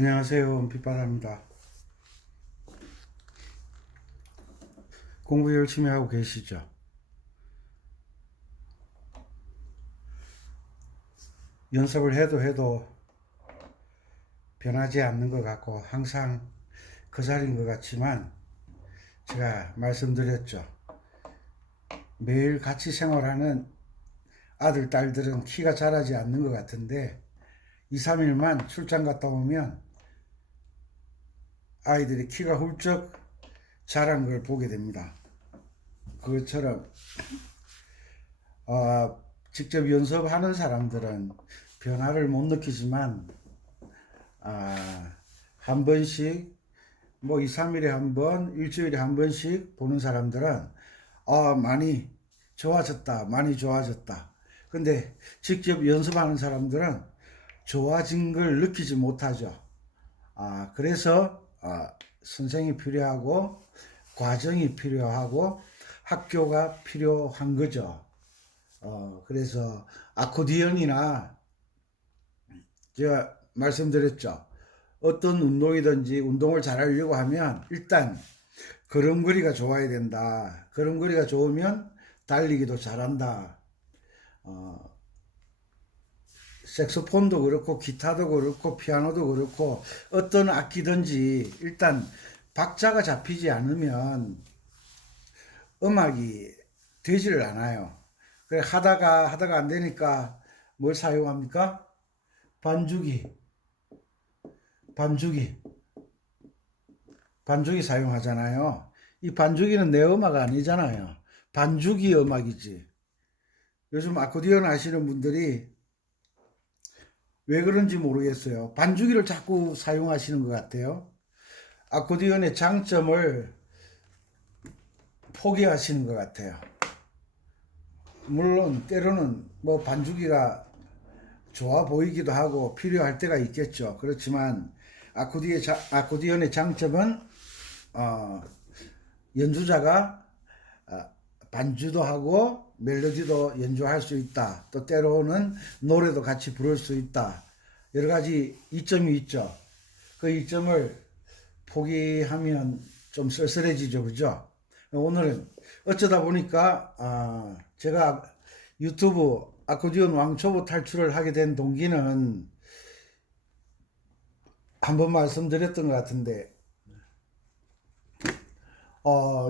안녕하세요. 빛바다입니다. 공부 열심히 하고 계시죠? 연습을 해도 변하지 않는 것 같고 항상 그 자리인 것 같지만 제가 말씀드렸죠. 매일 같이 생활하는 아들, 딸들은 키가 자라지 않는 것 같은데 2, 3일만 출장 갔다 오면 아이들이 키가 훌쩍 자란 걸 보게 됩니다. 그것처럼 직접 연습하는 사람들은 변화를 못 느끼지만 한 번씩 뭐 2, 3일에 한 번, 일주일에 한 번씩 보는 사람들은 많이 좋아졌다, 많이 좋아졌다. 근데 직접 연습하는 사람들은 좋아진 걸 느끼지 못하죠. 그래서 선생이 필요하고 과정이 필요하고 학교가 필요한 거죠. 그래서 아코디언이나 제가 말씀드렸죠. 어떤 운동이든지 운동을 잘하려고 하면 일단 걸음걸이가 좋아야 된다. 걸음걸이가 좋으면 달리기도 잘한다. 색소폰도 그렇고 기타도 그렇고 피아노도 그렇고 어떤 악기든지 일단 박자가 잡히지 않으면 음악이 되지를 않아요. 그래 하다가 안 되니까 뭘 사용합니까? 반주기, 반주기, 반주기 사용하잖아요. 이 반주기는 내 음악 아니잖아요. 반주기 음악이지. 요즘 아코디언 하시는 분들이 왜 그런지 모르겠어요. 반주기를 자꾸 사용하시는 것 같아요. 아코디언의 장점을 포기하시는 것 같아요. 물론 때로는 뭐 반주기가 좋아 보이기도 하고 필요할 때가 있겠죠. 그렇지만 아코디언의 장점은 어, 연주자가 반주도 하고 멜로디도 연주할 수 있다. 또 때로는 노래도 같이 부를 수 있다. 여러 가지 이점이 있죠. 그 이점을 포기하면 좀 쓸쓸해지죠. 그죠? 오늘은 어쩌다 보니까 제가 유튜브 아코디언 왕초보 탈출을 하게 된 동기는 한번 말씀드렸던 것 같은데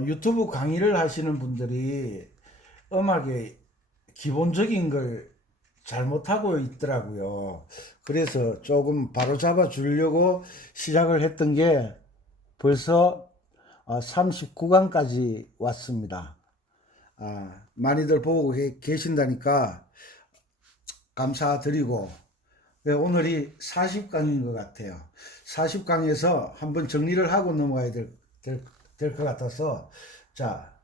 유튜브 강의를 하시는 분들이 음악의 기본적인 걸 잘못하고 있더라고요. 그래서 조금 바로잡아 주려고 시작을 했던 게 벌써 39강까지 왔습니다. 많이들 보고 계신다니까 감사드리고 오늘이 40강인 것 같아요. 40강에서 한번 정리를 하고 넘어가야 될 것 같아서 자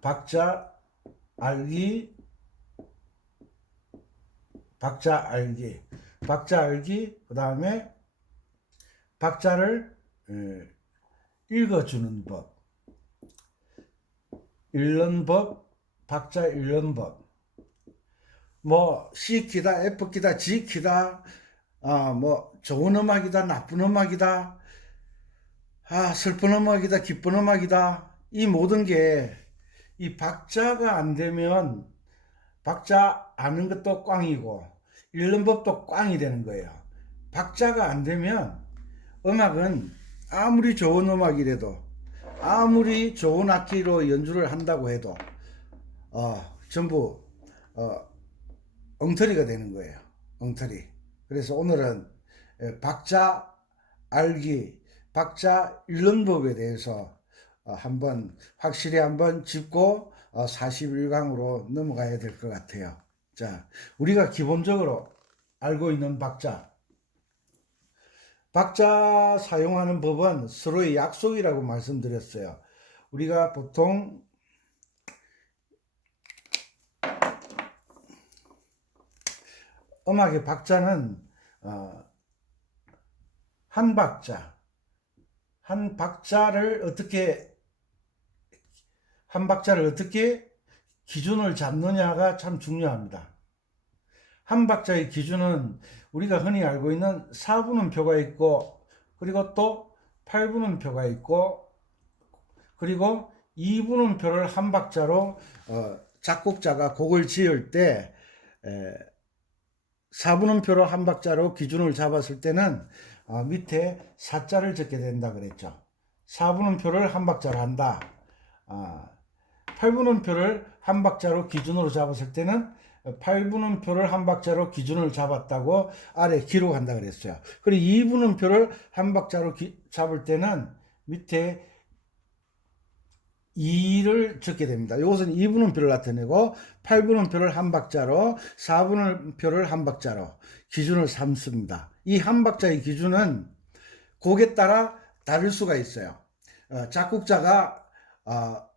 박자 알기 박자 알기 그 다음에 박자를 읽어주는 법 읽는 법 박자 읽는 법 뭐 C 키다 F 키다 G 키다 뭐 좋은 음악이다 나쁜 음악이다 슬픈 음악이다 기쁜 음악이다 이 모든 게 이 박자가 안 되면 박자 아는 것도 꽝이고 읽는 법도 꽝이 되는 거예요. 박자가 안 되면 음악은 아무리 좋은 음악이라도 아무리 좋은 악기로 연주를 한다고 해도 전부 엉터리가 되는 거예요. 엉터리. 그래서 오늘은 박자 알기, 박자 읽는 법에 대해서 한번 확실히 한번 짚고 41강으로 넘어가야 될 것 같아요. 자, 우리가 기본적으로 알고 있는 박자 사용하는 법은 서로의 약속이라고 말씀드렸어요. 우리가 보통 음악의 박자는 한 박자를 어떻게 기준을 잡느냐가 참 중요합니다. 한 박자의 기준은 우리가 흔히 알고 있는 4분음표가 있고, 그리고 또 8분음표가 있고, 그리고 2분음표를 한 박자로 작곡자가 곡을 지을 때 4분음표로 한 박자로 기준을 잡았을 때는 밑에 사자를 적게 된다 그랬죠. 4분음표를 한 박자로 한다. 8분음표를 한 박자로 기준으로 잡았을 때는 8분음표를 한 박자로 기준을 잡았다고 아래 기록한다 그랬어요. 그리고 2분음표를 한 박자로 잡을 때는 밑에 2를 적게 됩니다. 이것은 2분음표를 나타내고 8분음표를 한 박자로 4분음표를 한 박자로 기준을 삼습니다. 이 한 박자의 기준은 곡에 따라 다를 수가 있어요. 작곡자가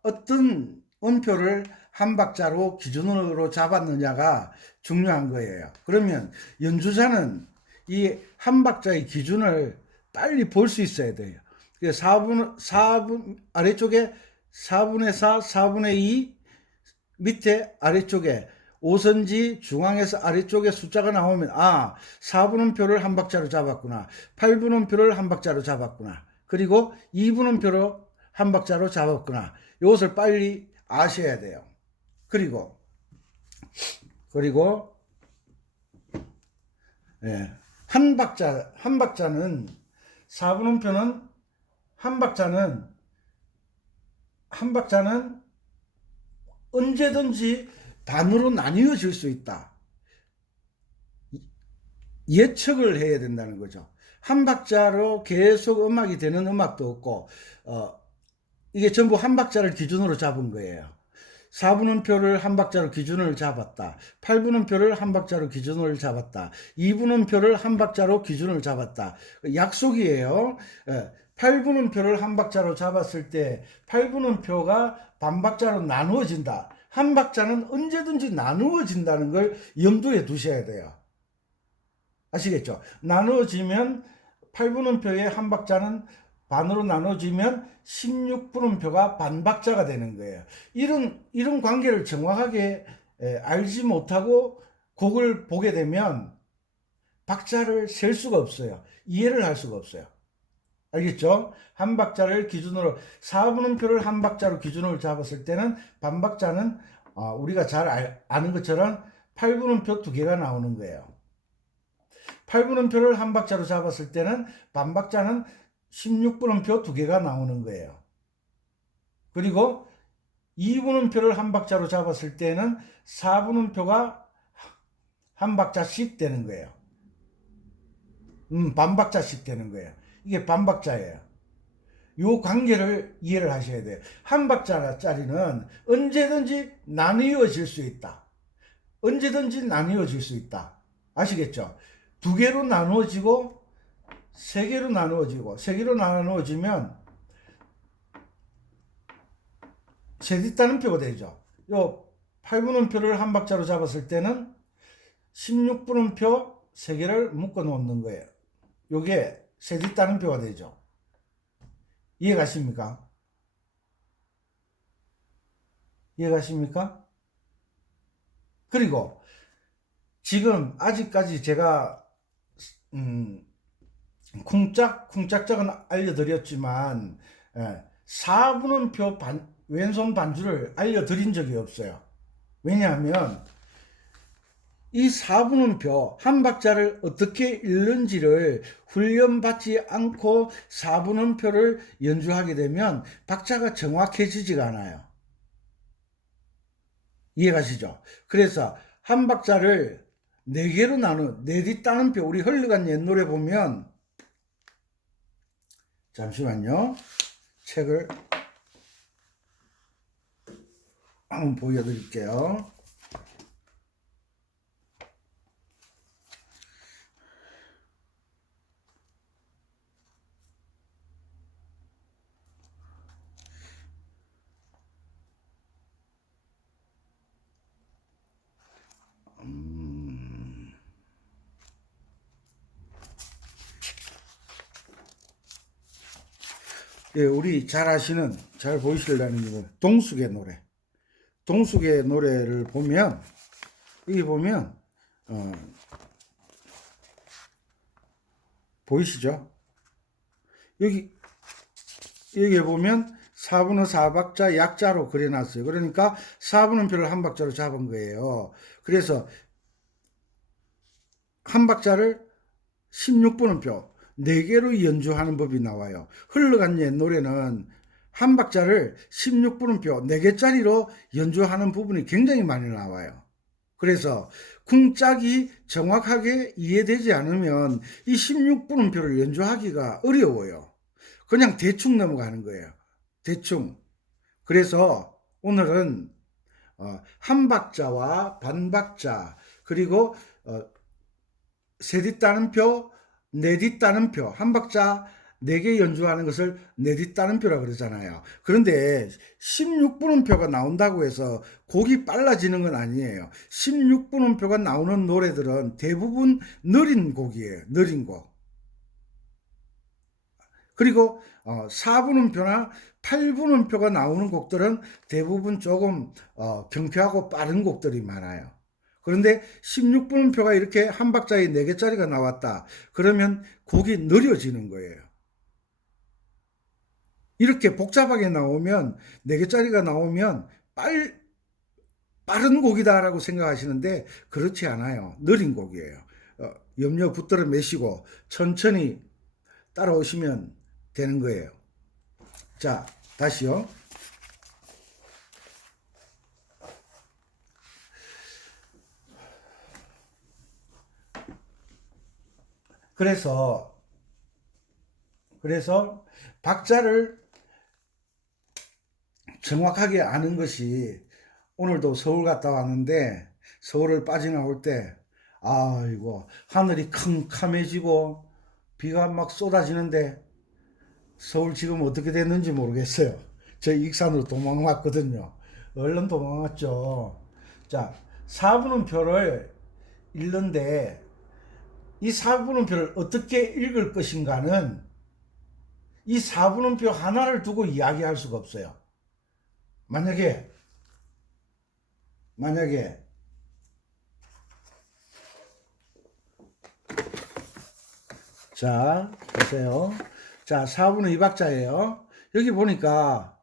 어떤 음표를 한 박자로 기준으로 잡았느냐가 중요한 거예요. 그러면 연주자는 이 한 박자의 기준을 빨리 볼 수 있어야 돼요. 4분 아래쪽에 4분의 4, 4분의 2 밑에 아래쪽에 5선지 중앙에서 아래쪽에 숫자가 나오면 4분음표를 한 박자로 잡았구나. 8분음표를 한 박자로 잡았구나. 그리고 2분음표로 한 박자로 잡았구나. 이것을 빨리 아셔야 돼요. 그리고 한 박자는 4분음표는 한 박자는 언제든지 반으로 나뉘어질 수 있다. 예측을 해야 된다는 거죠. 한 박자로 계속 음악이 되는 음악도 없고 이게 전부 한 박자를 기준으로 잡은 거예요. 4분음표를 한 박자로 기준을 잡았다. 8분음표를 한 박자로 기준을 잡았다. 2분음표를 한 박자로 기준을 잡았다. 약속이에요. 8분음표를 한 박자로 잡았을 때 8분음표가 반박자로 나누어진다. 한 박자는 언제든지 나누어진다는 걸 염두에 두셔야 돼요. 아시겠죠? 나누어지면 8분음표의 한 박자는 반으로 나눠지면 16분음표가 반박자가 되는 거예요. 이런 관계를 정확하게 알지 못하고 곡을 보게 되면 박자를 셀 수가 없어요. 이해를 할 수가 없어요. 알겠죠? 한 박자를 기준으로 4분음표를 한 박자로 기준으로 잡았을 때는 반박자는 우리가 잘 아는 것처럼 8분음표 2개가 나오는 거예요. 8분음표를 한 박자로 잡았을 때는 반박자는 16분음표 2개가 나오는 거예요. 그리고 2분음표를 한 박자로 잡았을 때는 4분음표가 한 박자씩 되는 거예요. 반박자씩 되는 거예요. 이게 반박자예요. 요 관계를 이해를 하셔야 돼요. 한 박자짜리는 언제든지 나뉘어질 수 있다. 언제든지 나뉘어질 수 있다. 아시겠죠? 2개로 나누어지고 3개로 나누어지고 3개로 나누어지면 세뒷따옴표가 되죠. 요 8분음표를 한 박자로 잡았을 때는 16분음표 3개를 묶어 놓는 거예요. 요게 세뒷따옴표가 되죠. 이해가십니까? 이해가십니까? 그리고 지금 아직까지 제가 쿵짝쿵짝짝은 알려드렸지만 4분음표 왼손 반주를 알려드린 적이 없어요. 왜냐하면 이 4분음표 한 박자를 어떻게 읽는지를 훈련받지 않고 4분음표를 연주하게 되면 박자가 정확해지지가 않아요. 이해가시죠? 그래서 한 박자를 4개로 내뒷따옴표, 우리 흘러간 옛 노래 보면, 잠시만요. 책을 한번 보여드릴게요. 예, 우리 잘 아시는, 잘 보이시려는 이거 동숙의 노래. 동숙의 노래를 보면, 여기 보면 어, 보이시죠? 여기 여기에 보면 4분의 4박자 약자로 그려놨어요. 그러니까 4분음표를 한 박자로 잡은 거예요. 그래서 한 박자를 16분음표 4개로 연주하는 법이 나와요. 흘러간 옛 노래는 한 박자를 16분음표 4개짜리로 연주하는 부분이 굉장히 많이 나와요. 그래서 쿵짝이 정확하게 이해되지 않으면 이 16분음표를 연주하기가 어려워요. 그냥 대충 넘어가는 거예요. 대충. 그래서 오늘은 한 박자와 반 박자 그리고 세뒷따름표, 네뒷따름표, 한 박자 4개 연주하는 것을 네뒷따름표라 그러잖아요. 그런데 16분음표가 나온다고 해서 곡이 빨라지는 건 아니에요. 16분음표가 나오는 노래들은 대부분 느린 곡이에요. 느린 곡. 그리고 4분음표나 8분음표가 나오는 곡들은 대부분 조금 경쾌하고 빠른 곡들이 많아요. 그런데 16분음표가 이렇게 한 박자에 4개짜리가 나왔다. 그러면 곡이 느려지는 거예요. 이렇게 복잡하게 나오면 4개짜리가 나오면 빠른 곡이다라고 생각하시는데 그렇지 않아요. 느린 곡이에요. 염려 붙들어 매시고 천천히 따라오시면 되는 거예요. 자, 다시요. 그래서 박자를 정확하게 아는 것이 오늘도 서울 갔다 왔는데 서울을 빠져나올 때 아이고 하늘이 캄캄해지고 비가 막 쏟아지는데 서울 지금 어떻게 됐는지 모르겠어요. 저희 익산으로 도망왔거든요. 얼른 도망왔죠. 자, 4분음표를 읽는데 이 4분음표를 어떻게 읽을 것인가는 이 4분음표 하나를 두고 이야기할 수가 없어요. 만약에 자, 보세요. 자, 4분의 2박자예요. 여기 보니까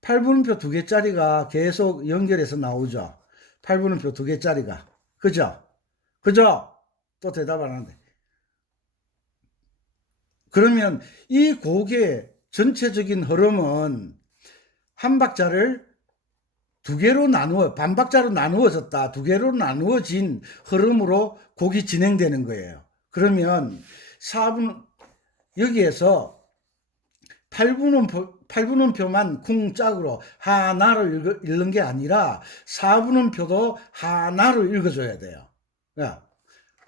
8분음표 2개짜리가 계속 연결해서 나오죠. 8분음표 2개짜리가. 그죠? 그죠? 또 대답 안 하는데. 그러면 이 곡의 전체적인 흐름은 한 박자를 2개로 나누어, 반박자로 나누어졌다. 2개로 나누어진 흐름으로 곡이 진행되는 거예요. 그러면 4분, 여기에서 8분음표만 쿵짝으로 하나로 읽는 게 아니라 4분음표도 하나로 읽어줘야 돼요.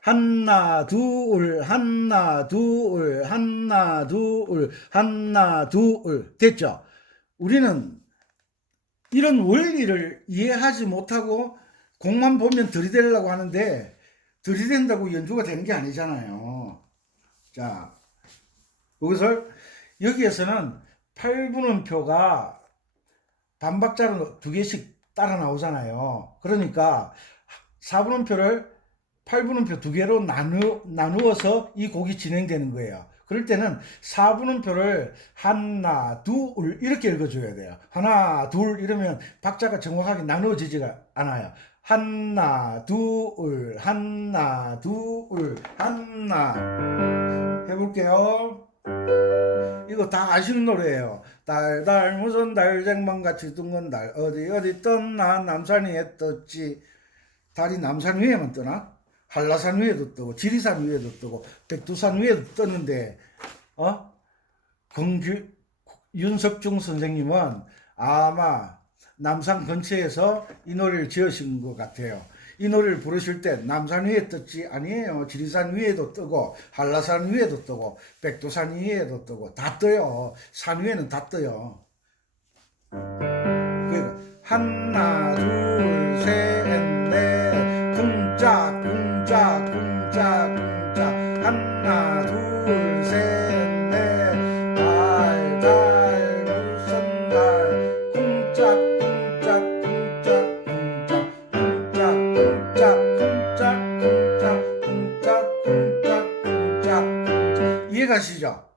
하나, 둘, 하나, 둘, 하나, 둘, 하나, 둘. 됐죠? 우리는 이런 원리를 이해하지 못하고 곡만 보면 들이대려고 하는데 들이댄다고 연주가 되는 게 아니잖아요. 자, 여기에서는 8분음표가 반박자로 2개씩 따라 나오잖아요. 그러니까 4분음표를 8분음표 2개로 나누어서 이 곡이 진행되는 거예요. 그럴 때는 4분음표를 하나, 둘 이렇게 읽어줘야 돼요. 하나, 둘 이러면 박자가 정확하게 나누어지지가 않아요. 하나, 둘, 하나, 둘, 하나. 해볼게요. 이거 다 아시는 노래예요. 달달 무슨 달쟁반같이 둥근 달 어디 떴나 남산 위에 떴지. 달이 남산 위에만 뜨나? 한라산 위에도 뜨고 지리산 위에도 뜨고 백두산 위에도 뜨는데 윤석중 선생님은 아마 남산 근처에서 이 노래를 지으신 것 같아요. 이 노래를 부르실 때 남산 위에 떴지 아니에요. 지리산 위에도 뜨고 한라산 위에도 뜨고 백두산 위에도 뜨고 다 떠요. 산 위에는 다 떠요. 그러니까 하나 둘 셋 넷 쿵짝 쿵짝 쿵짝 쿵짝 하나 둘 셋 넷 달달 무슨 달 쿵짝 쿵짝 쿵짝 쿵짝 쿵짝 쿵짝 쿵짝 쿵짝 이해가시죠?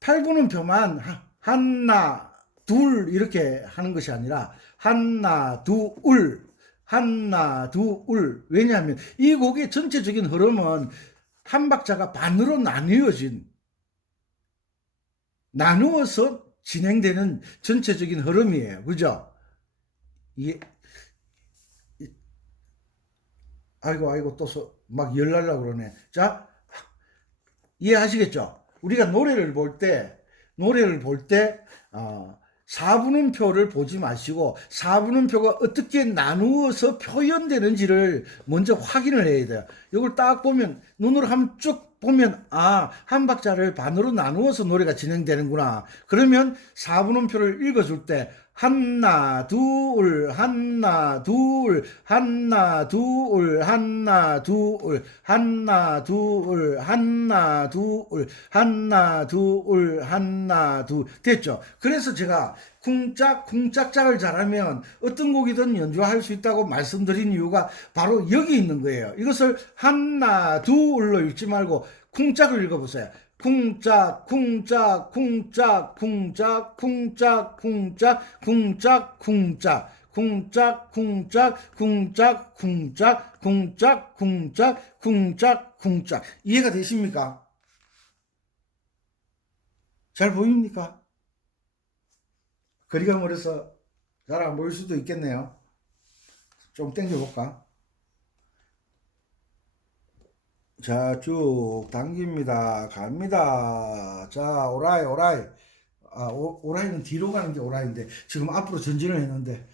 8분음표만 하나, 둘 이렇게 하는 것이 아니라 하나, 둘, 하나, 둘. 왜냐하면 이 곡의 전체적인 흐름은 한 박자가 반으로 나누어서 진행되는 전체적인 흐름이에요. 그죠? 이게 아이고 또 막 열나려고 그러네. 자, 이해하시겠죠? 우리가 노래를 볼 때 4분음표를 보지 마시고 4분음표가 어떻게 나누어서 표현되는지를 먼저 확인을 해야 돼요. 이걸 딱 보면 눈으로 한번 쭉 보면 한 박자를 반으로 나누어서 노래가 진행되는구나. 그러면 4분음표를 읽어줄 때 하나 둘 하나 둘 하나 둘 하나 둘 하나 둘 하나 둘 하나 둘 하나 둘 됐죠? 그래서 제가 쿵짝짝을 잘하면 어떤 곡이든 연주할 수 있다고 말씀드린 이유가 바로 여기 있는 거예요. 이것을 하나 둘로 읽지 말고 쿵짝을 읽어보세요. 쿵짝 쿵짝 쿵짝 쿵짝 쿵짝 쿵짝 쿵짝 쿵짝 쿵짝 쿵짝 쿵짝 쿵짝 쿵짝 쿵짝 쿵짝 쿵짝 이해가 되십니까? 잘 보입니까? 거리가 멀어서 잘 안 보일 수도 있겠네요. 좀 당겨볼까? 자, 쭉 당깁니다. 갑니다. 자, 오라이. 오라이는 뒤로 가는 게 오라이인데 지금 앞으로 전진을 했는데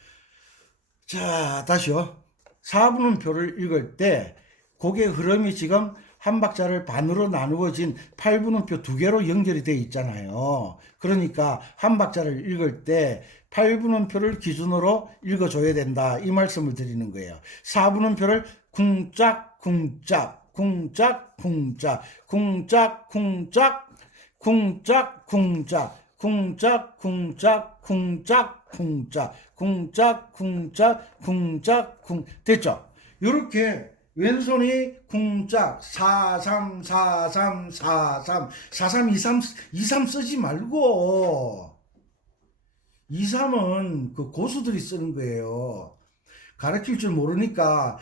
자, 다시요. 4분음표를 읽을 때 곡의 흐름이 지금 한 박자를 반으로 나누어진 8분음표 두 개로 연결이 되어 있잖아요. 그러니까 한 박자를 읽을 때 8분음표를 기준으로 읽어줘야 된다. 이 말씀을 드리는 거예요. 4분음표를 쿵짝 쿵짝 쿵짝 쿵짝 쿵짝 쿵짝 쿵짝 쿵짝 쿵짝 쿵짝 쿵짝 쿵짝 쿵짝 쿵짝 쿵짝 쿵 됐죠? 이렇게 왼손이 쿵짝 4, 3, 4, 3, 4, 3, 4, 3, 2, 3, 2, 3 쓰지 말고 2, 3은 그 고수들이 쓰는 거예요. 가르칠 줄 모르니까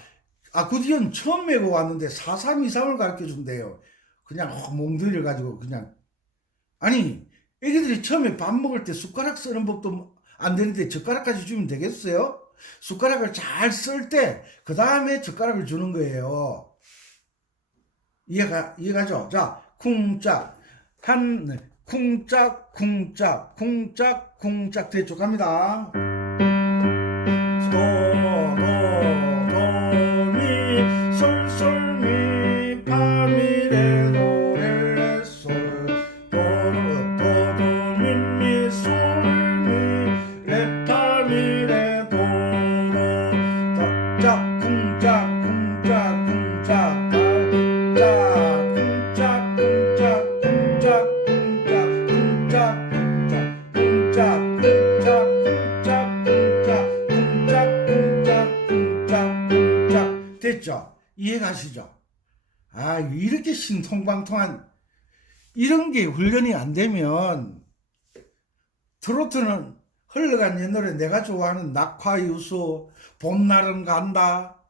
아코디언 처음 메고 왔는데 4, 3, 2, 3을 가르쳐 준대요. 그냥 몽둥이를 가지고 그냥 아니 애기들이 처음에 밥 먹을 때 숟가락 쓰는 법도 안 되는데 젓가락까지 주면 되겠어요? 숟가락을 잘 쓸 때 그 다음에 젓가락을 주는 거예요. 이해가죠? 자, 쿵짝 쿵짝 쿵짝 쿵짝 쿵짝 됐죠? 갑니다. 됐죠? 이해가시죠? 이렇게 신통방통한 이런 게 훈련이 안 되면 트로트는 흘러간 옛날에 내가 좋아하는 낙화유수 봄날은 간다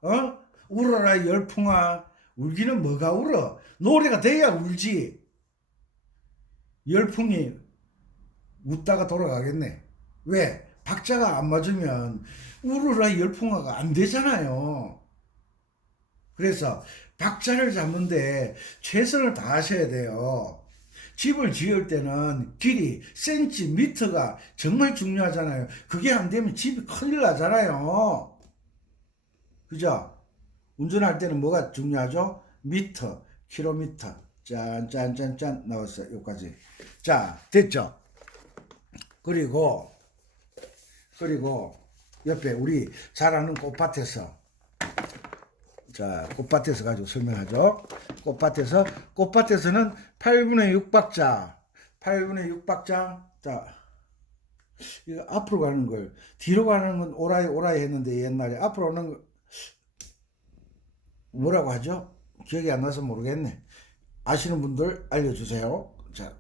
울어라 열풍아 울기는 뭐가 울어 노래가 돼야 울지 열풍이 웃다가 돌아가겠네 왜? 박자가 안 맞으면 울어라 열풍아가 안 되잖아요. 그래서 박자를 잡는데 최선을 다하셔야 돼요. 집을 지을 때는 길이, 센티미터가 정말 중요하잖아요. 그게 안 되면 집이 큰일 나잖아요. 그죠? 운전할 때는 뭐가 중요하죠? 미터, 킬로미터. 짠 나왔어요. 여기까지. 자, 됐죠? 그리고 옆에 우리 잘 아는 꽃밭에서 자, 꽃밭에서 가지고 설명하죠. 꽃밭에서는 8분의 6박자. 자, 이거 앞으로 가는 걸, 뒤로 가는 건 오라이 했는데 옛날에 앞으로 오는 걸, 뭐라고 하죠? 기억이 안 나서 모르겠네. 아시는 분들 알려주세요. 자,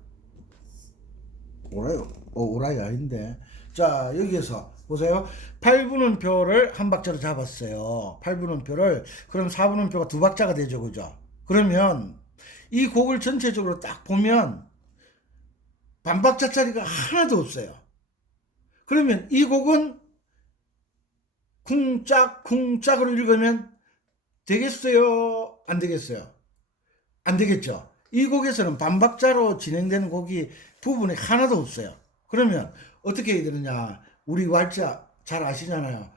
오라요. 오라이 아닌데. 자, 여기에서 보세요. 8분음표를 한 박자로 잡았어요. 8분음표를. 그럼 4분음표가 두 박자가 되죠. 그죠? 그러면 이 곡을 전체적으로 딱 보면 반박자짜리가 하나도 없어요. 그러면 이 곡은 쿵짝 쿵짝으로 읽으면 되겠어요? 안 되겠어요? 안 되겠죠? 이 곡에서는 반박자로 진행되는 곡이 부분이 하나도 없어요. 그러면 어떻게 해야 되느냐? 우리 왈자 잘 아시잖아요.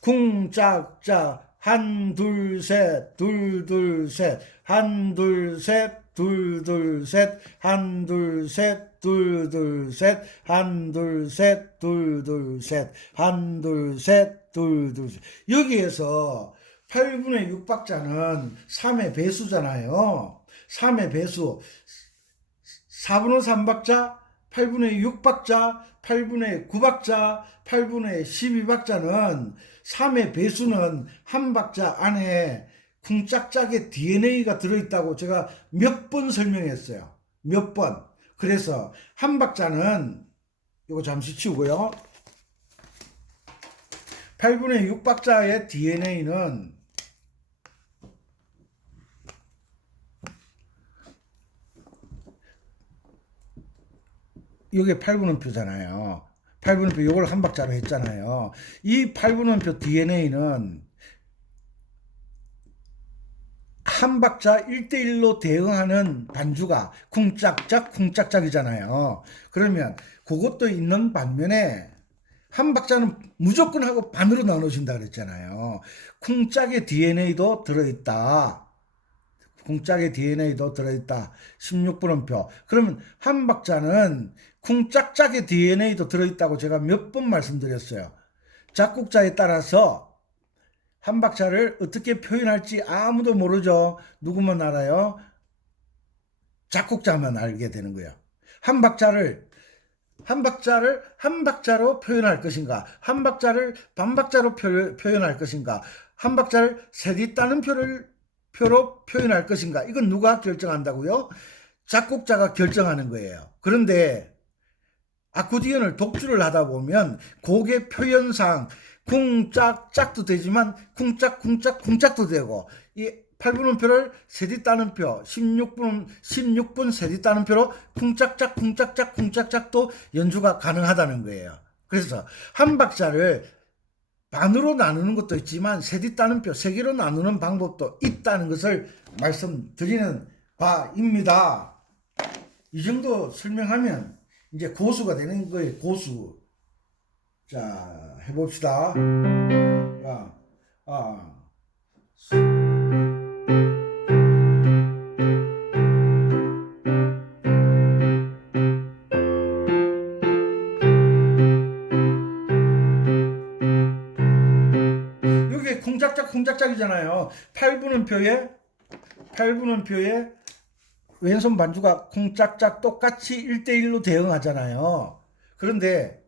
쿵짝짝 한 둘 셋 둘 둘 셋 한 둘 셋 둘 둘 셋 한 둘 셋 둘 둘 셋 한 둘 셋 둘 둘 셋 한 둘 셋 둘 둘 셋 여기에서 8분의 6박자는 3의 배수잖아요. 3의 배수 4분의 3박자 8분의 6박자 8분의 9박자 8분의 12박자는 3의 배수는 한 박자 안에 쿵짝짝의 DNA가 들어있다고 제가 몇 번 설명했어요. 몇 번. 그래서 한 박자는 이거 잠시 치우고요. 8분의 6박자의 DNA는 이게 8분음표잖아요. 8분음표 이걸 한 박자로 했잖아요. 이 8분음표 DNA는 한 박자 1대1로 대응하는 반주가 쿵짝짝 쿵짝짝이잖아요. 그러면 그것도 있는 반면에 한 박자는 무조건 하고 반으로 나눠진다 그랬잖아요. 쿵짝의 DNA도 들어있다. 쿵짝의 DNA도 들어있다. 16분음표. 그러면 한 박자는 쿵짝짝의 DNA도 들어있다고 제가 몇 번 말씀드렸어요. 작곡자에 따라서 한 박자를 어떻게 표현할지 아무도 모르죠. 누구만 알아요? 작곡자만 알게 되는 거예요. 한 박자를 한 박자로 표현할 것인가, 한 박자를 반박자로 표현할 것인가, 한 박자를 세디따는 표로 표현할 것인가, 이건 누가 결정한다고요? 작곡자가 결정하는 거예요. 그런데 아코디언을 독주를 하다 보면 곡의 표현상 쿵짝짝도 되지만 쿵짝쿵짝쿵짝도 되고, 이 8분음표를 세디 따는표 16분 세디 따는표로 쿵짝짝 쿵짝짝 쿵짝짝도 연주가 가능하다는 거예요. 그래서 한 박자를 반으로 나누는 것도 있지만 세디 따는표 세 개로 나누는 방법도 있다는 것을 말씀드리는 바입니다. 이 정도 설명하면 이제 고수가 되는 거예요. 고수. 자, 해봅시다. 아, 아. 이게 쿵짝짝 쿵짝짝이잖아요. 8분음표에 왼손 반주가 쿵짝짝 똑같이 1대1로 대응하잖아요. 그런데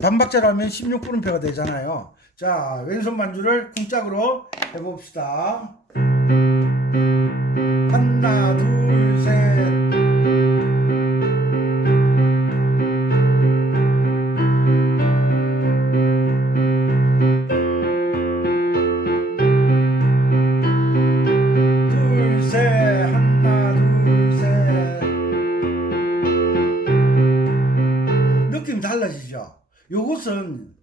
반박자로 하면 16분음표가 되잖아요. 자, 왼손 반주를 쿵짝으로 해봅시다. 하나, 둘, 셋. 둘, 셋. 하나, 둘, 셋. 느낌이 달라지죠? 요것은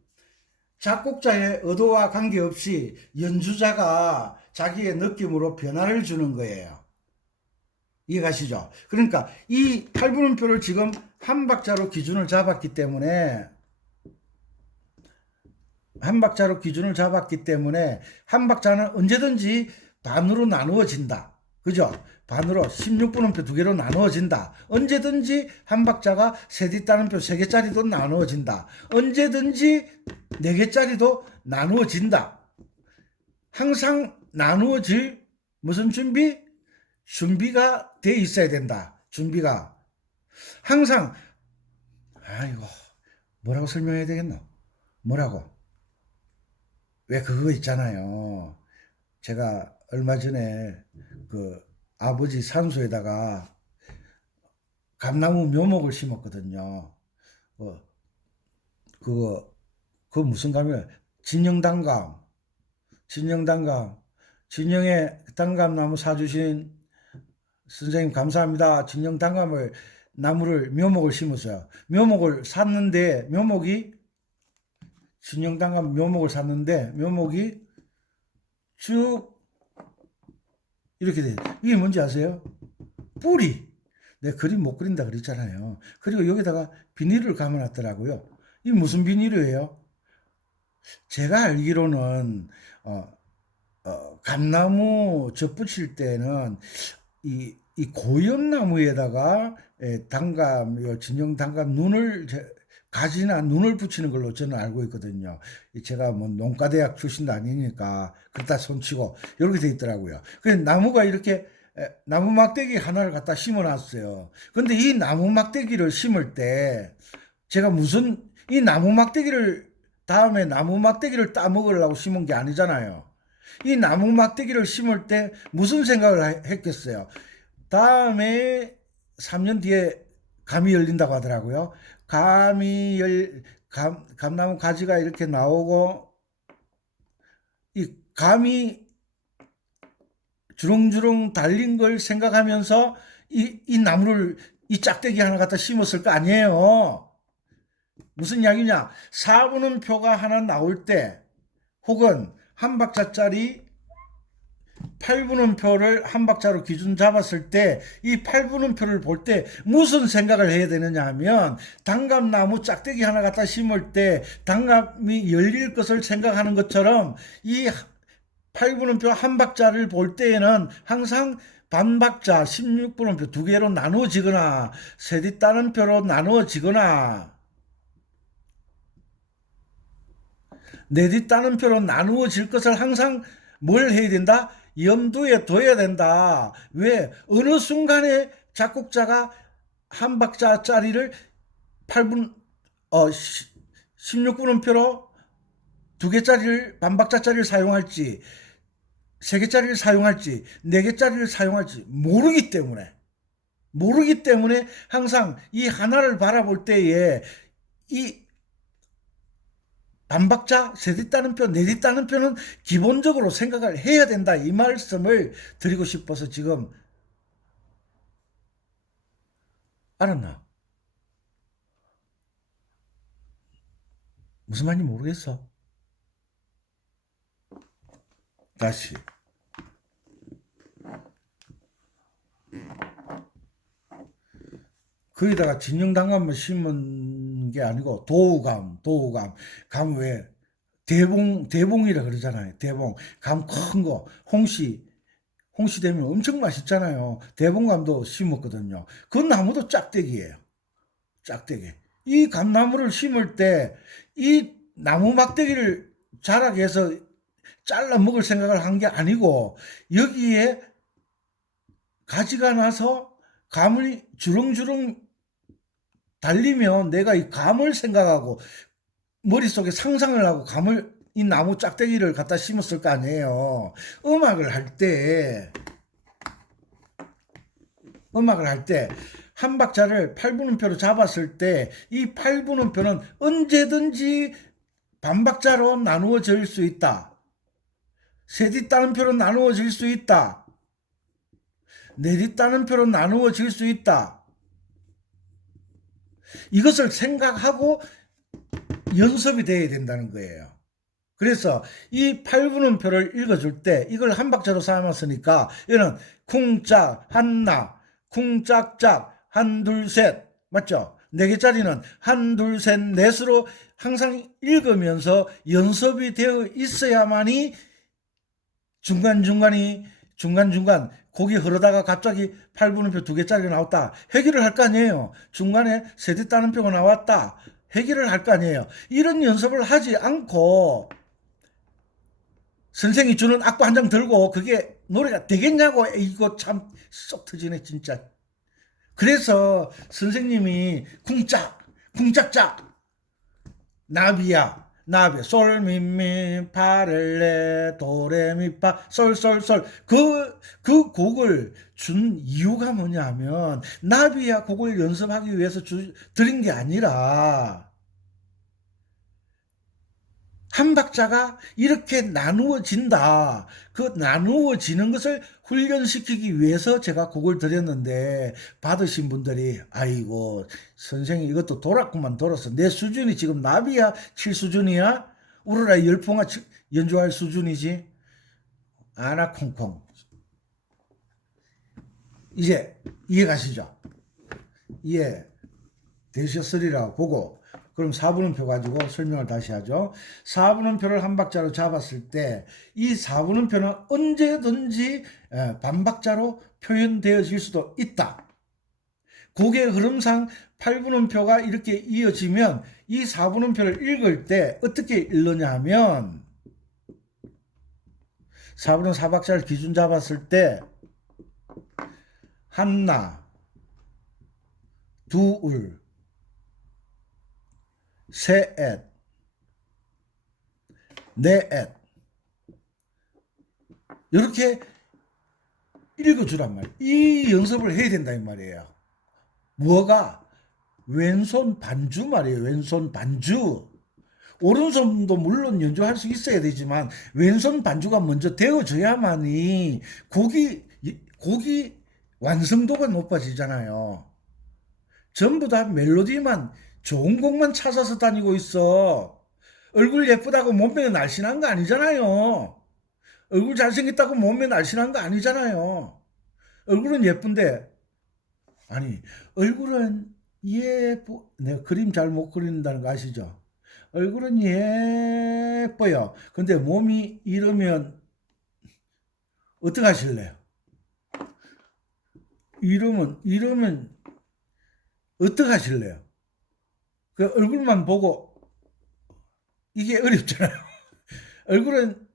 작곡자의 의도와 관계없이 연주자가 자기의 느낌으로 변화를 주는 거예요. 이해가시죠? 그러니까 이 8분음표를 지금 한 박자로 기준을 잡았기 때문에 한 박자는 언제든지 반으로 나누어진다. 그죠? 반으로 16분음표 두 개로 나누어진다. 언제든지 한 박자가 세디 따는표 세 개짜리도 나누어진다. 언제든지 네 개짜리도 나누어진다. 항상 나누어질 무슨 준비가 돼 있어야 된다. 준비가 항상 아이고 뭐라고 설명해야 되겠노? 뭐라고? 왜 그거 있잖아요. 제가 얼마 전에 그 아버지 산소에다가 감나무 묘목을 심었거든요. 어, 그거, 그 무슨 감이야? 진영단감, 진영단감, 진영의 단감나무 사주신 선생님 감사합니다. 진영단감을 나무를 묘목을 심었어요. 묘목을 샀는데 묘목이 진영단감 묘목을 샀는데 묘목이 쭉 이렇게 돼. 이게 뭔지 아세요? 뿌리. 내 그림 못 그린다 그랬잖아요. 그리고 여기다가 비닐을 감아놨더라고요. 이 무슨 비닐이에요? 제가 알기로는 감나무 젖붙일 때는 이 고연나무에다가 단감, 진영 단감 가지나 눈을 붙이는 걸로 저는 알고 있거든요. 제가 뭐 농가대학 출신도 아니니까 그렇다 손치고 이렇게 돼 있더라고요. 그 나무가 이렇게 나무 막대기 하나를 갖다 심어 놨어요. 근데 이 나무 막대기를 심을 때 제가 무슨 이 나무 막대기를 다음에 나무 막대기를 따먹으려고 심은 게 아니잖아요. 이 나무 막대기를 심을 때 무슨 생각을 했겠어요? 다음에 3년 뒤에 감이 열린다고 하더라고요. 감나무 가지가 이렇게 나오고, 이 감이 주렁주렁 달린 걸 생각하면서 이 나무를 이 짝대기 하나 갖다 심었을 거 아니에요. 무슨 이야기냐? 4분음표가 하나 나올 때, 혹은 한 박자짜리 8분음표를 한 박자로 기준 잡았을 때 이 8분음표를 볼 때 무슨 생각을 해야 되느냐 하면 단감나무 짝대기 하나 갖다 심을 때 단감이 열릴 것을 생각하는 것처럼 이 8분음표 한 박자를 볼 때에는 항상 반박자 16분음표 두 개로 나누어지거나 세뒷따옴표로 나누어지거나 내뒷따옴표로 나누어질 것을 항상 뭘 해야 된다? 염두에 둬야 된다. 왜? 어느 순간에 작곡자가 한 박자짜리를 8분, 16분음표로 두 개짜리를, 반박자짜리를 사용할지, 세 개짜리를 사용할지, 네 개짜리를 사용할지 모르기 때문에 항상 이 하나를 바라볼 때에 이 반박자, 세뒷따옴표, 내뒷따옴표는 기본적으로 생각을 해야 된다. 이 말씀을 드리고 싶어서 지금 알았나? 무슨 말인지 모르겠어. 다시. 거기다가 진영단감을 심은 게 아니고 도우감. 감 왜? 대봉이라 그러잖아요. 대봉. 감 큰 거. 홍시 되면 엄청 맛있잖아요. 대봉감도 심었거든요. 그 나무도 짝대기예요. 짝대기. 이 감나무를 심을 때 이 나무 막대기를 자라게 해서 잘라 먹을 생각을 한 게 아니고 여기에 가지가 나서 감을 주렁주렁 달리면 내가 이 감을 생각하고 머릿속에 상상을 하고 감을 이 나무 짝대기를 갖다 심었을 거 아니에요. 음악을 할 때 한 박자를 8분음표로 잡았을 때 이 8분음표는 언제든지 반박자로 나누어질 수 있다. 세뒷따옴표로 나누어질 수 있다. 내뒷따옴표로 나누어질 수 있다. 이것을 생각하고 연습이 돼야 된다는 거예요. 그래서 이 8분음표를 읽어줄 때 이걸 한 박자로 삼았으니까 이거는 쿵짝 한나 쿵짝짝 한 둘 셋 맞죠? 네 개짜리는 한 둘 셋 넷으로 항상 읽으면서 연습이 되어 있어야만이 중간중간 곡이 흐르다가 갑자기 8분음표 두 개짜리가 나왔다. 해결을 할 거 아니에요. 중간에 세뒷따옴표가 나왔다. 해결을 할 거 아니에요. 이런 연습을 하지 않고 선생이 주는 악보 한 장 들고 그게 노래가 되겠냐고. 이거 참 쏙 터지네 진짜. 그래서 선생님이 쿵짝짝 나비야 나비 솔미미 파렐레 도레미파 솔솔솔 그 곡을 준 이유가 뭐냐면 나비야 곡을 연습하기 위해서 드린 게 아니라 한 박자가 이렇게 나누어진다. 그 나누어지는 것을 훈련시키기 위해서 제가 곡을 드렸는데 받으신 분들이 아이고 선생님 이것도 돌았구만 돌았어. 내 수준이 지금 나비야 칠 수준이야? 우러라 열풍아 연주할 수준이지? 아나콩콩. 이제 이해가시죠? 이해 되셨으리라고 보고 그럼 4분음표 가지고 설명을 다시 하죠. 4분음표를 한 박자로 잡았을 때 이 4분음표는 언제든지 반박자로 표현되어질 수도 있다. 곡의 흐름상 8분음표가 이렇게 이어지면 이 4분음표를 읽을 때 어떻게 읽느냐 하면 4분음 4박자를 기준 잡았을 때 한나 두울 셋 넷 이렇게 읽어주란 말이에요. 이 연습을 해야 된다 이 말이에요. 뭐가? 왼손 반주 말이에요. 왼손 반주. 오른손도 물론 연주할 수 있어야 되지만 왼손 반주가 먼저 되어져야만이 곡이 완성도가 높아지잖아요. 전부 다 멜로디만 좋은 곡만 찾아서 다니고 있어. 얼굴 예쁘다고 몸매 날씬한 거 아니잖아요. 얼굴 잘생겼다고 몸매 날씬한 거 아니잖아요. 얼굴은 예쁜데 아니 얼굴은 내가 그림 잘 못 그린다는 거 아시죠? 얼굴은 예뻐요. 근데 몸이 이러면 어떻게 하실래요? 이러면 어떻게 하실래요? 그 얼굴만 보고 이게 어렵잖아요. 얼굴은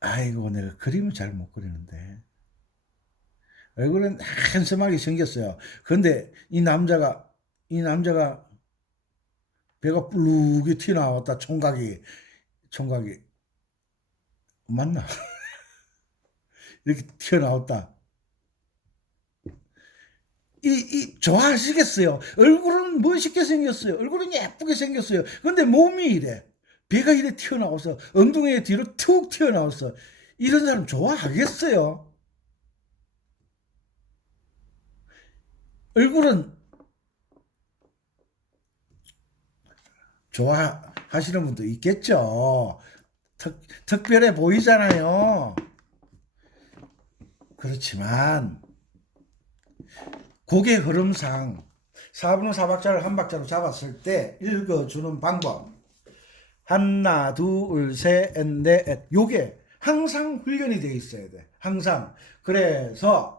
아이고 내가 그림을 잘 못 그리는데 얼굴은 한심하게 생겼어요. 그런데 이 남자가 배가 뿔룩이 튀어나왔다. 총각이 맞나? 이렇게 튀어나왔다. 좋아하시겠어요? 얼굴은 멋있게 생겼어요. 얼굴은 예쁘게 생겼어요. 근데 몸이 이래. 배가 이래 튀어나와서 엉덩이 뒤로 툭 튀어나와서 이런 사람 좋아하겠어요? 얼굴은 좋아하시는 분도 있겠죠. 특별해 보이잖아요. 그렇지만 곡의 흐름상 4분음 4박자를 한 박자로 잡았을 때 읽어주는 방법 하나 둘 셋 넷 요게 항상 훈련이 되어 있어야 돼. 항상. 그래서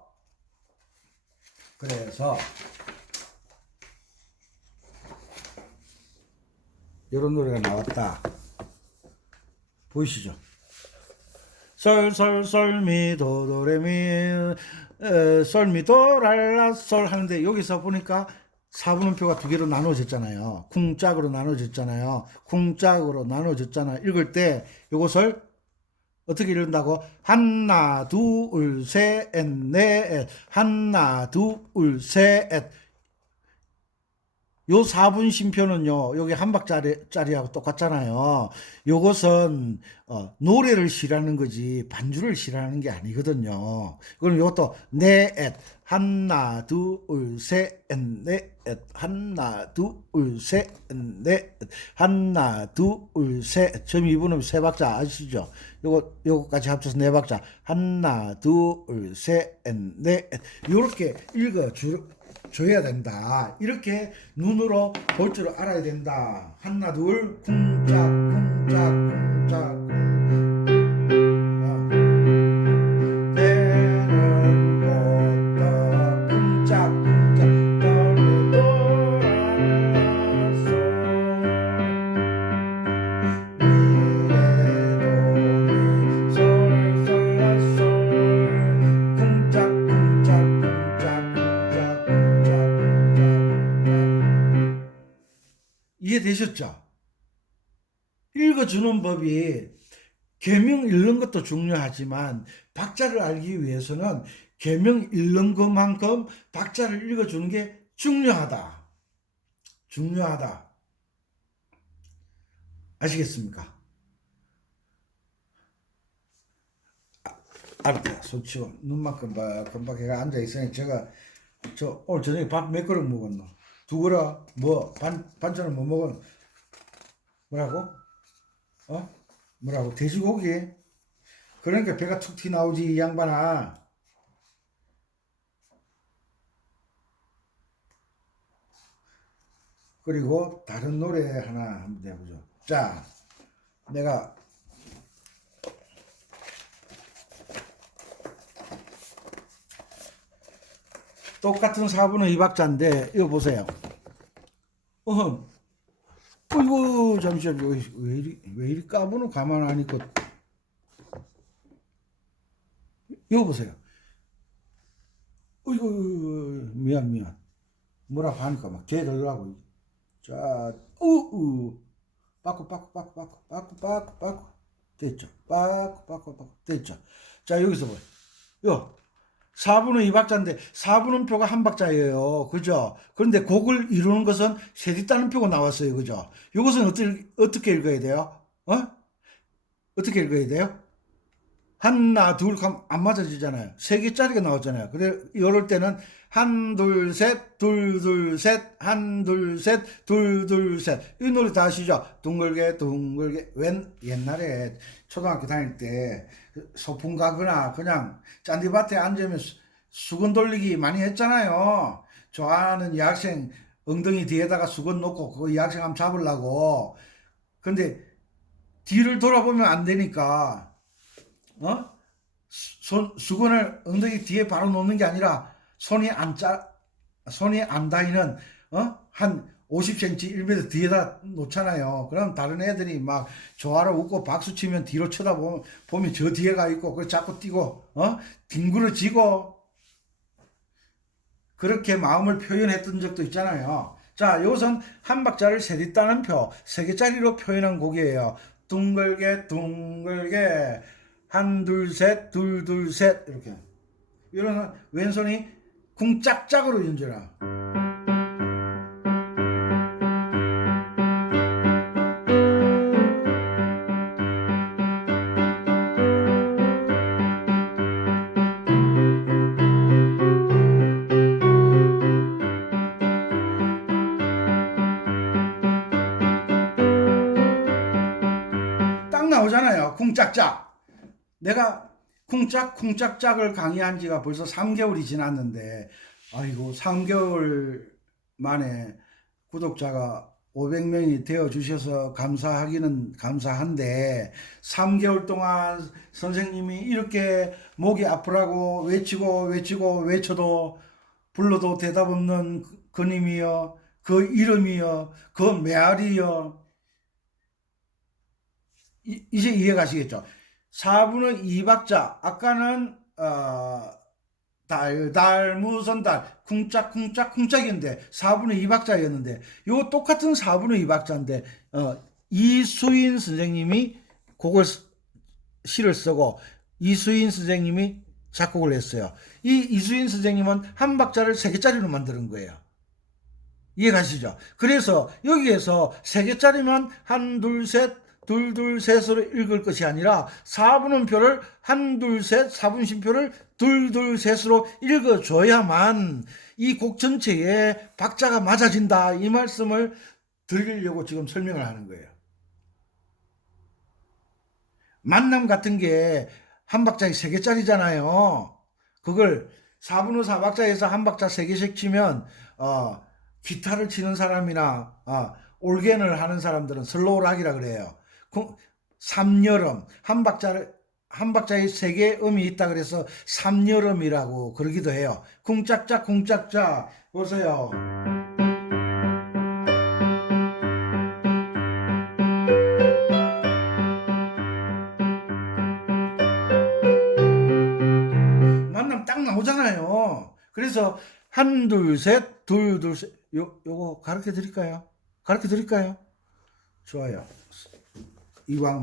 이런 노래가 나왔다. 보이시죠? 솔솔솔미도도레미 솔미도랄라솔 하는데 여기서 보니까 4분음표가 두 개로 나눠졌잖아요. 쿵짝으로 나눠졌잖아요. 쿵짝으로 나눠졌잖아요. 읽을 때 이것을 어떻게 읽는다고? 하나 둘 셋 넷 하나 둘 셋 요 4분 심표는요, 여기 한 박자리하고 똑같잖아요. 요것은, 노래를 시라는 거지, 반주를 시라는 게 아니거든요. 그럼 요것도, 넷, 하나, 둘, 셋, 넷, 하나, 둘, 셋, 넷, 하나, 둘, 셋, 점 2분음 세 박자 아시죠? 요거까지 합쳐서 네 박자. 하나, 둘, 셋, 넷, 요렇게 줘야 된다. 이렇게 눈으로 볼 줄 알아야 된다. 하나 둘 쿵짝 쿵짝 쿵짝 읽어주는 법이 계명 읽는 것도 중요하지만 박자를 알기 위해서는 계명 읽는 것만큼 박자를 읽어주는 게 중요하다. 중요하다. 아시겠습니까? 알았다. 손 치워. 눈만 금박 해가 앉아있으니 저 오늘 저녁에 밥 몇 그릇 먹었노? 두 그릇? 뭐 반찬은 뭐 먹었노? 뭐라고? 뭐라고? 돼지고기? 그러니까 배가 툭 튀 나오지 이 양반아. 그리고 다른 노래 하나 한번 해보죠. 자, 내가 똑같은 4분의 2박자인데 이거 보세요. 어이구 잠시만요. 왜 이리 까부노? 가만 안 있고. 이거 보세요. 어이구 미안. 뭐라고 하니까 막 개들라고. 자, 빠꾸 됐죠. 빠꾸 됐죠. 자, 여기서 봐요. 요 4분의 2박자인데 4분음표가 한 박자예요. 그죠? 그런데 곡을 이루는 것은 세뒷단음표가 나왔어요. 그죠? 이것은 어떻게 읽어야 돼요? 어떻게 읽어야 돼요? 하나, 둘, 하면 안 맞아지잖아요. 세 개짜리가 나왔잖아요. 그래, 이럴 때는 한, 둘, 셋, 둘, 셋, 한, 둘, 셋, 둘, 셋. 이 노래 다 아시죠? 둥글게. 옛날에 초등학교 다닐 때 소풍 가거나 그냥 짠디밭에 앉으면 수건 돌리기 많이 했잖아요. 좋아하는 여학생 엉덩이 뒤에다가 수건 놓고 그 여학생 한번 잡으려고. 근데 뒤를 돌아보면 안 되니까 수건을 엉덩이 뒤에 바로 놓는 게 아니라 손이 안 닿이는 한 50cm, 1m 뒤에다 놓잖아요. 그럼 다른 애들이 막 좋아라 웃고 박수 치면 뒤로 쳐다보면 저 뒤에 가 있고 그 자꾸 뛰고 뒹굴어지고 그렇게 마음을 표현했던 적도 있잖아요. 자, 이것은 한 박자를 세뒷단음표 3개짜리로 표현한 곡이에요. 둥글게 한, 둘, 셋, 둘, 셋 이렇게. 이런 왼손이 쿵짝짝으로 연주라. 딱 나오잖아요. 쿵짝짝. 내가 쿵짝짝을 강의한 지가 벌써 3개월이 지났는데, 아이고, 3개월 만에 구독자가 500명이 되어 주셔서 감사하기는 감사한데, 3개월 동안 선생님이 이렇게 목이 아프라고 외쳐도 불러도 대답 없는 그님이여, 그 이름이여, 그 메아리여. 이제 이해가시겠죠? 4분의 2박자. 아까는 달 무슨 달 쿵짝인데 4분의 2박자였는데 요 똑같은 4분의 2박자인데 이수인 선생님이 곡을 시를 쓰고 이수인 선생님이 작곡을 했어요. 이 이수인 선생님은 한 박자를 3개짜리로 만드는 거예요. 이해가시죠? 그래서 여기에서 3개짜리면 한, 둘, 셋, 둘, 셋으로 읽을 것이 아니라 4분음표를 한, 둘, 셋, 4분심표를 둘, 셋으로 읽어줘야만 이 곡 전체에 박자가 맞아진다. 이 말씀을 드리려고 지금 설명을 하는 거예요. 만남 같은 게 한 박자에 3개짜리잖아요. 그걸 4분의 4박자에서 한 박자 3개씩 치면 기타를 치는 사람이나 올겐을 하는 사람들은 슬로우락이라 그래요. 3여름 한 박자에 3개 음이 있다 그래서 3여름이라고 그러기도 해요. 쿵짝짝 보세요. 만남 딱 나오잖아요. 그래서 한, 둘, 셋, 둘, 셋. 요거 가르쳐 드릴까요? 좋아요. 이왕